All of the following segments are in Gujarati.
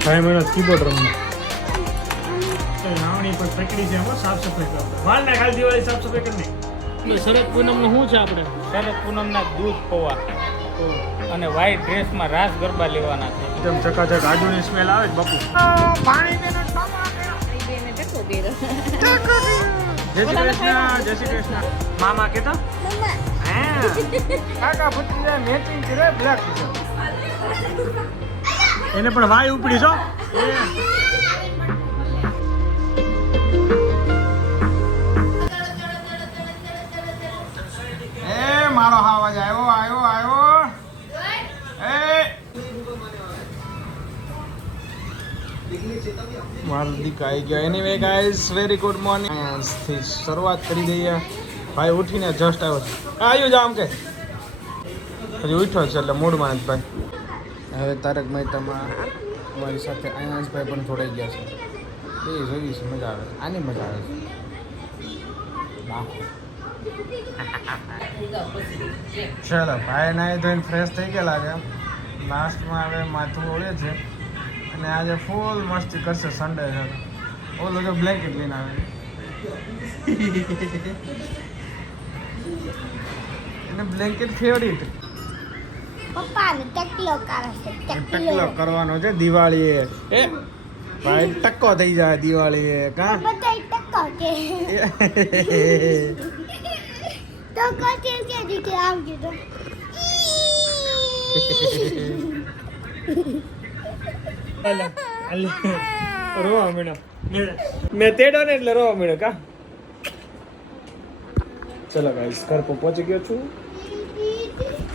5 મહિના કીબોર્ડ રમવા નાવણી પર પકડી છે એમાં સાફ સફાઈ કરતા વાલ ના ખાલી દિવાળી સાફ સફાઈ કરી શરદ પૂનમ નું શું છે આપણે શરદ પૂનમના દૂધ પૌવા અને વ્હાઈટ ડ્રેસમાં રાસ ગરબા લેવાના છે. એકદમ ચકાચક આજુની સ્મેલ આવે છે બાપુ. પાણી જય શ્રી કૃષ્ણ જય શ્રી કૃષ્ણ. મામા કેતા હા કાકા ભત્રીજા મેચિંગ કરે બ્લેક એને પણ વાય ઉપડી છો. મારો અવાજ આવ્યો મારો દીક આવી ગયો. Anyway guys very good morning થી શરૂઆત કરી દઈએ. ભાઈ ઉઠીને જસ્ટ આવ્યો છે. આવ્યું જામ કે હજી ઉઠ્યો છે એટલે મૂડમાં જ ભાઈ. હવે તારક મહેતામાં અમારી સાથે આયાંશભાઈ પણ જોડાઈ ગયા છે. બે જોઈ છે મજા આવે છે. આની મજા આવે છે. ચાલો ભાઈ નાઈ ધોઈને ફ્રેશ થઈ ગયા લાગે. લાસ્ટમાં હવે માથું ઓળે છે અને આજે ફૂલ મસ્તી કરશે. સન્ડે છે ઓલો જો બ્લેન્કેટ લઈને આવે એને બ્લેન્કેટ ફેવરિટ. પપ્પાને ટકલો કરે છે. ટકલો કરવાનો છે દિવાળી એ ભાઈ ટક્કો થઈ જાય દિવાળી કા બધા ટક્કો કે તો કોતે કે દીકે આવજો તો રોવા મીણો મેં તેડો ને એટલે રોવા મીણો કા. ચલો ગાઈસ ઘર પર પહોંચી ગયો છું.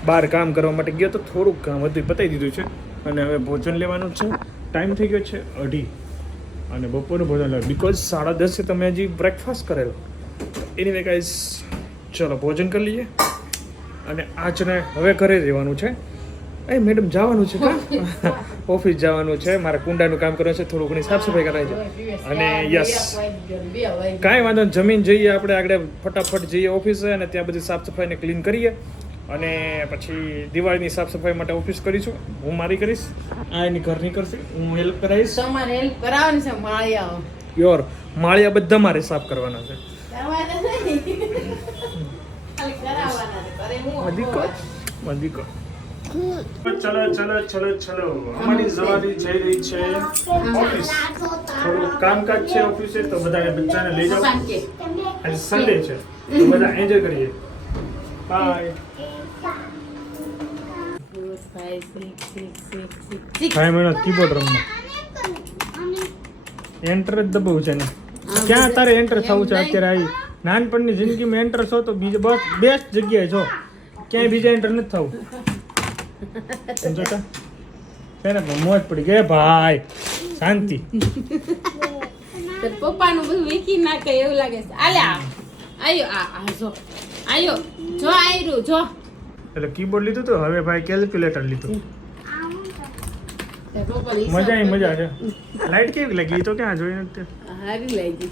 બહાર કામ કરવા માટે ગયો તો થોડુંક કામ હતું પતાવી દીધું છે અને હવે ભોજન લેવાનું છે. ટાઈમ થઈ ગયો છે 2:30 અને બપોરનું ભોજન લેવાનું બિકોઝ 10:30 તમે હજી બ્રેકફાસ્ટ કરેલો. એની ગાઈસ ચલો ભોજન કરી લઈએ અને આજને હવે ઘરે રહેવાનું છે. એ મેડમ જવાનું છે કા ઓફિસ જવાનું છે. મારે કુંડાનું કામ કરવાનું છે. થોડું ઘણી સાફ સફાઈ કરાવી છે અને યસ કાંઈ વાંધો નહીં. જમીન જઈએ આપણે આગળ ફટાફટ જઈએ ઓફિસે અને ત્યાં બધી સાફ સફાઈને ક્લીન કરીએ અને પછી દિવાળીની સાફ સફાઈ માટે ઓફિસ કરીશું. હું મારી કરીશ આ એની ઘરની કરશે. હું હેલ્પ કરાવીશ. તમારે હેલ્પ કરાવવાની છે. માળિયા યોર માળિયા બધા મારે સાફ કરવાના છે. મદીકો ચલો અમારી સવારી જઈ રહી છે ઓફિસ. થોડું કામકાજ છે ઓફિસે તો બધા બચ્ચાને લઈ જાઓ. આજે સન્ડે છે તો બધા એન્જોય કરીએ. બાય. 5 મહિના કીબોર્ડ રમવા એન્ટર જ દબાવું છે ને. ક્યાં તારે એન્ટર થવું છે અત્યારે? આવી નાનપણની જિંદગીમાં એન્ટર છો તો બીજે બસ બેસ્ટ જગ્યાએ છો. ક્યાંય બીજા એન્ટર નથી થવું. સમજો તો એને મોજ પડી ગઈ ભાઈ. શાંતિ. પપ્પાનું બધું વેકી નાખે એવું લાગે છે. આલ્યા આયો જો આયો જો આયરું જો. એટલે કીબોર્ડ લીધું તો હવે ભાઈ કેલ્ક્યુલેટર લીધું. મજા છે. લાઈટ કેવી લાગી તો ક્યાં જોઈ નથી. હારી લાગી.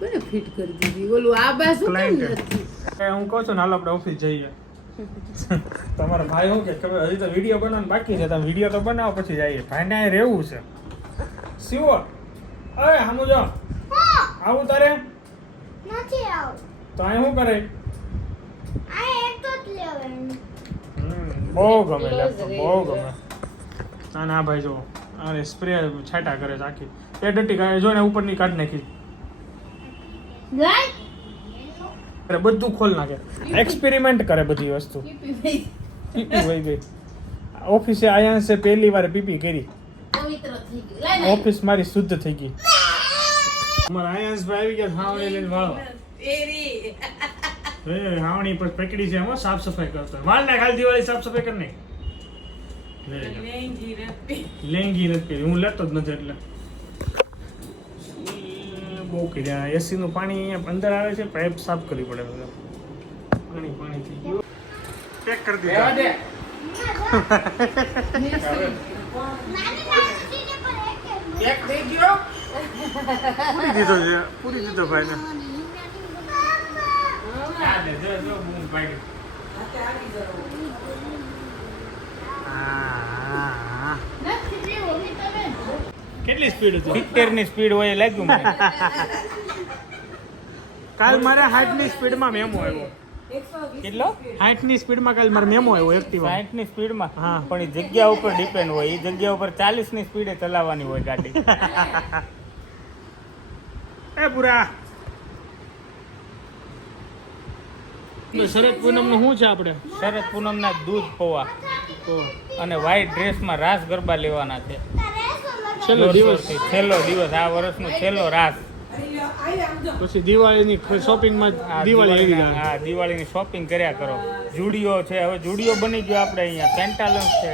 કોને ફિટ કરી દીધી ઓલું આ બાજુ કેમ નથી? હું કહું છું ને હાલ આપણે ઓફિસ જઈએ. તમારા ભાઈ શું કે ખબર હજી તો વિડીયો બનાવવાનું બાકી છે. તમે વિડીયો તો બનાવો પછી જઈએ. ભાઈને અહીં રહેવું છે. શિવો અરે હામુ જો આવું તારે નથી આવ તો અહીં શું કરે? આ એક તો જ લેવાનું. બહુ ગમે લેપટોપ બહુ ગમે. અને આ ભાઈ જો અરે સ્પ્રે છાંટા કરે છે આખી એ ડટી કાઢે જો ને ઉપરની કાઢ નાખી. બધું ખોલ નાખે. એક્સપેરિમેન્ટ કરે બધી વસ્તુ. પીપી વહી ગઈ. ઓફિસે આયા છે પહેલી વાર પીપી કરી. ઓફિસ મારી શુદ્ધ થઈ ગઈ. અમારા આયાંશભાઈ આવી ગયા હાવણી લઈને વાળો. હાવણી પર પકડી છે એમાં સાફ સફાઈ કરતો. વાળ ના ખાલી દિવાળી સાફ સફાઈ કરી નાખ. લેંગી નથી હું લેતો જ નથી એટલે બહુ કર્યા. એસી નું પાણી અંદર આવે છે. પાઇપ સાફ કરવી પડે. પાણી થઈ ગયું. પેક કરી દીધા. એક થઈ ગયો. પૂરી દીધો ભાઈ ને. કેટલી સ્પીડ હતી 70 ની સ્પીડ હોય એ લાગ્યું મને. કાલ મારે 60 ની સ્પીડમાં મેમો આવ્યો કેટલો 60 ની સ્પીડમાં કાલ મારે મેમો આવ્યો એક્ટિવા 60 ની સ્પીડમાં હા. પણ એ જગ્યા ઉપર ડિપેન્ડ હોય. એ જગ્યા ઉપર 40 ની સ્પીડે ચલાવવાની હોય ગાડી. એ પૂરા શરદ પૂનમ નું શું છે આપણે શરદ પૂનમના દૂધ પૌવા અને વ્હાઈટ ડ્રેસમાં રાસ ગરબા લેવાના છે. છેલ્લો દિવસ વર્ષોથી છેલ્લો દિવસ, આ વર્ષનો છેલ્લો રાસ. પછી દિવાળીની શોપિંગમાં દિવાળી આવી જાય હા, દિવાળીની શોપિંગ કર્યા કરો. જુડિયો છે, હવે જુડિયો બની ગયો આપણે અહીંયા. પેન્ટાલન્સ છે.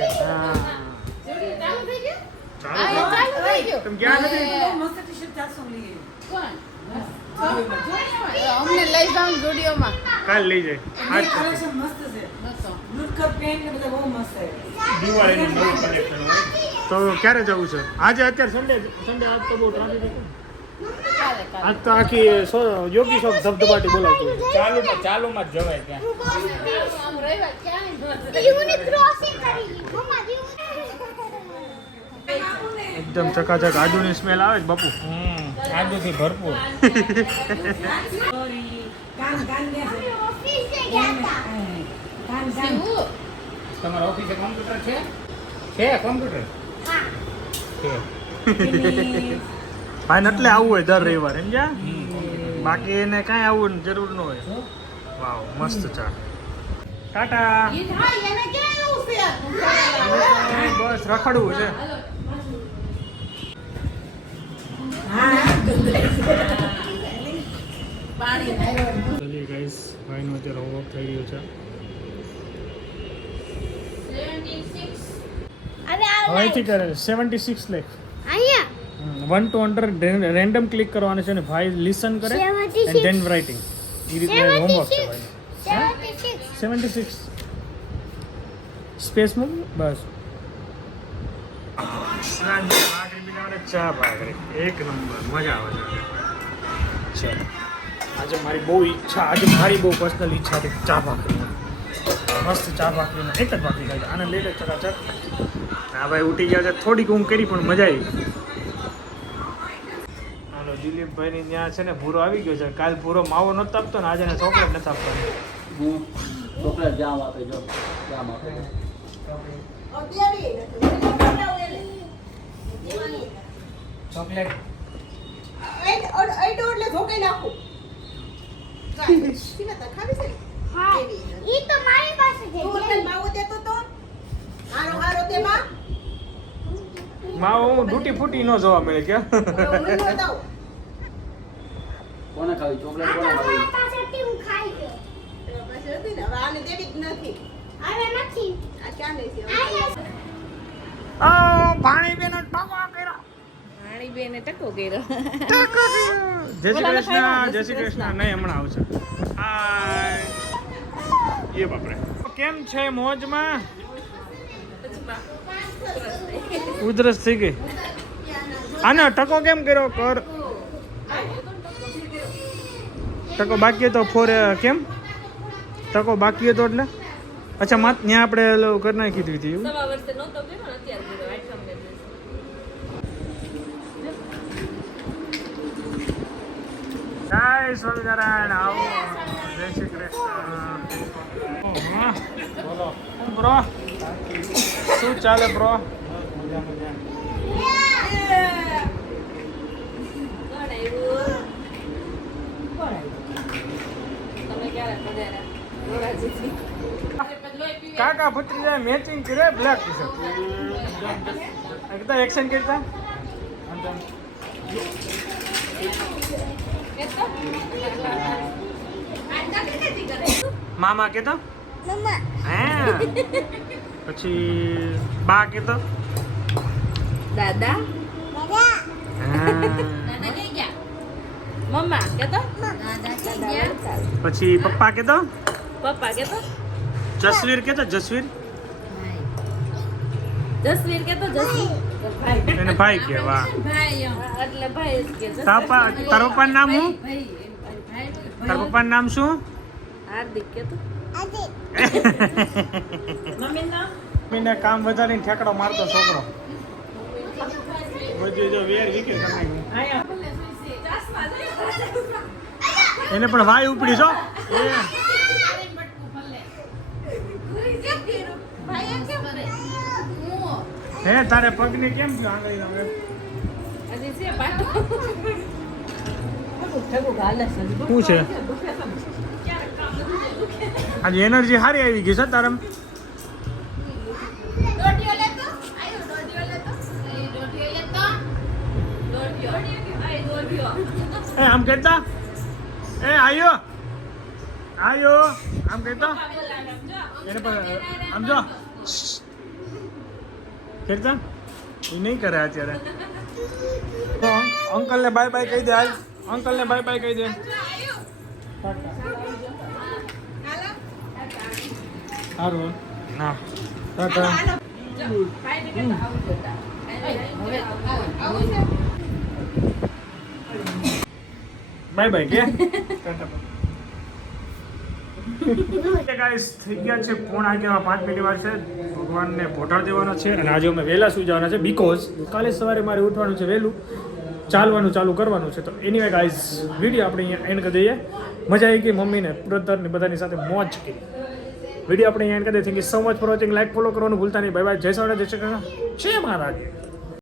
તમે ક્યાં નથી કોણ? અમને લઈ જાવ સ્ટુડિયોમાં. કાલ લઈ જાય આજ દિવાળીનું નવું કલેક્શન હોય. તો ક્યારે જવું છે આજે અત્યારે સન્ડે આજ તો બહુ ટ્રાફિક હતું આજ તો આખી યોગી શોપ ધબધબાટી બોલાવતું ચાલુમાં જ જવાય ત્યાં. દીવની ક્રોસિંગ કરી મમ્મા એકદમ ચકાચક આદુની સ્મેલ આવે છે બાપુ આદુથી ભરપૂર. ઓફિસે ગયા હતા તમારા ઓફિસે કોમ્પ્યુટર છે? છે કોમ્પ્યુટર? હા છે. ભાઈ એટલે આવવું હોય દર રવિવારે સમજ્યા બાકી એને કાંઈ આવવું જરૂર ન હોય વાવ મસ્ત ચા ટાટા બસ રખડવું છે ચલીએ ગાઈસ ભાઈનો અત્યારે હોમવર્ક થઈ રહ્યો છે હવે આ હવેથી કરે 76 લેખ અહીંયા 1 to 100 રેન્ડમ ક્લિક કરવાનું છે ને ભાઈ લિસન કરે 76. એન્ડ ધેન રાઇટિંગ એ રીતે હોમવર્ક છે ભાઈ 76 76 સ્પેસ મૂક બસ ભાખરી બનાવવાને ચા ભાખરી એક નંબર મજા આવે છે આજે મારી બહુ ઈચ્છા આજે મારી બહુ પર્સનલ ઈચ્છા હતી ચા ભાખરી મસ્ત ચા ભાખરીને એક જ ભાખરી ખાઈ આને લેટ ચકાચક હા ભાઈ ઉઠી ગયા છે થોડીક ઊંઘ કરી પણ મજા આવી હાલો દિલીપભાઈની ત્યાં છે ને ભૂરો આવી ગયો છે કાલ ભૂરો માવો નહોતો આપતો ને આજે એને ચોકલેટ નથી આપવાની ચોકલેટ જામ આપે જો જામ આપે ચોકલેટ હા ઈ તો મારી પાસે છે માવો હું ડૂટી ફૂટી ન જોવા મળે કે કોને ખાવી ચોકલેટ આ કોને તો ખાવી મારી પાસેથી હું ખાઈ ગયો હવે નથી પાણી બેનો ટકો કર્યો બેને ટકો કર્યો. જય શ્રી કૃષ્ણ જય શ્રી કૃષ્ણ નહીં હમણાં આવશે હાય એ બાપરે કેમ છે મોજમાં ઉધરસ થઈ ગઈ આને ટકો કેમ કર્યો કર ટકો બાકી હતો ફોર કેમ ટકો બાકી હતો એટલે અચ્છા મત ત્યાં આપણે કરી નાખી દીધી એવું જય સ્વામિનારાયણ આવો જય શ્રી કૃષ્ણ બોલો બ્રો શું ચાલે બ્રો કાકા ભત્રીજા મેચિંગ કરે બ્લેક ટી શર્ટ એકદમ એક્શન કરતા મામા કેતો મમ્મા હા પછી બા કેતો દાદા દાદા દાદા કઈ ગયા? મમ્મા કેતો દાદા કઈ ગયા? પછી પપ્પા કેતો પપ્પા કેતો જસવીર કેતો જસવીર જસવીર કેતો જસવીર ભાઈ એને ભાઈ કે વાહ ભાઈ એટલે ભાઈ જ કે તારા પપ્પાનું નામ શું ભાઈ તારા પપ્પાનું નામ શું હાર્દિક કેતો આજે મમ્મીને કામ વધારીને ઠેકડો મારતો છોકરો પછી જો વેર વિકેટ કરી નાખ્યું. એને પણ વાય ઉપડી છો હે તારે પગને કેમ થયું આગળ હવે શું છે આજે એનર્જી સારી આવી ગઈ છે તારે એ આમ કહેતા એ આયો આમ કહેતા એને પર આમ જો કહેતા એ નહીં કરે અત્યારે તો અંકલને બાય બાય કહી દે હાલ અંકલને બાય બાય કહી દે સારું ના ટાટા બાય બાય કે ગાઈસ થઈ ગયા છે 4:05 મિનિટ વાર છે ભગવાનને ભોટાડ દેવાનો છે અને આજે અમે વહેલા સુઈ જવાના છે બીકોઝ કાલે સવારે મારે ઉઠવાનું છે વહેલું ચાલવાનું ચાલુ કરવાનું છે તો એનીવે ગાઈસ વિડીયો આપણે અહીંયા એન્ડ કરી દઈએ મજા આવી ગઈ મમ્મીને બ્રધરને બધાની સાથે મોજ કરી વિડીયો આપણે અહીંયા એન્ડ કરી દઈએ thank you so much for watching like follow કરવાનું ભૂલતા નહીં બાય બાય જય સ્વામિનારાયણ જય શ્રી કૃષ્ણ જય મહારાજ